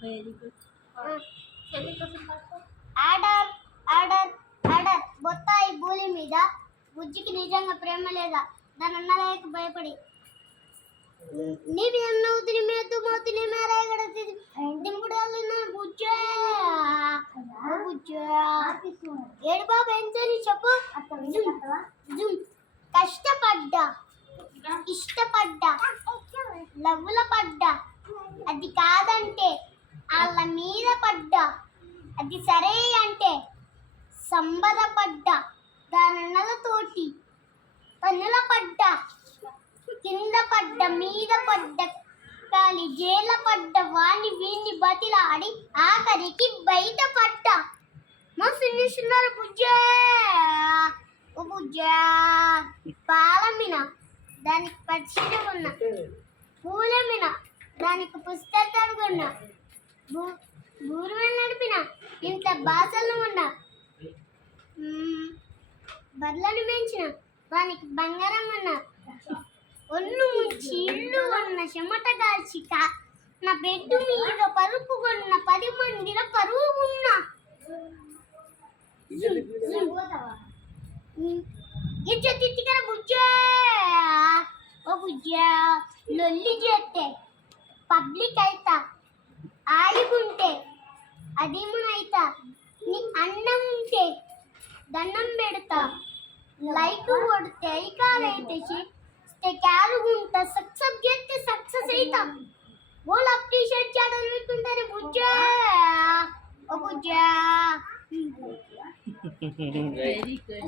Very good. Order order order బొత్తాయి బూలి మీద బుజ్జికి నిజంగా ప్రేమ లేదా దాని అన్నలేక భయపడి నీవి అన్నవుతుని మేతు మోతుని మేరేగడ దింపుడాలి బుజ్జా బుజ్జా ఏడు బాబు ఎంతని చెప్పు. కష్టపడ్డా ఇష్టపడ్డా లవ్వుల పడ్డా అది కాదంటే వాళ్ళ మీద పడ్డా అది సరే అంటే సంబరపడ్డా దానన్నలతోటి పనుల పడ్డా కింద పడ్డ మీద పడ్డ కాలి జేల పడ్డ వాణి వీణ్ణి బతిలాడి ఆఖరికి బయట పడ్డా మా ఫినిషున్నారు బుజ్జా ఓ బుజ్జా పాలమిన దానికి పచ్చిగా ఉన్న పూలమిన దానికి పుస్తకాలు కొన్న బూరువె నడిపిన ఇంత బాసలు ఉన్న బర్లను పెంచిన దానికి బంగారం అన్న ఒళ్ళు ముంచి ఇల్లు ఉన్న చెమట కాల్చి నా బెడ్ మీద పరుపు కొన్న 10 మందిల పరువు ఉన్నా ఇచ్చతిక్కడ బుజ్జా ఓ బుజ్జా లొల్లి చేస్తే పబ్లిక్ అయితా ఆడుకుంటే అదేమనైతా నీ అన్నం ఉంటే దండం పెడతా లైక్ కొడితే ఐకాలైతే క్యాలుగుంటా సక్సెస్ చేస్తే సక్సెస్ అయితా వాళ్ళు అప్రిషియేట్ చేయడం లేకుంటారు బుజ్జా ఓ బుజ్జా. Very good.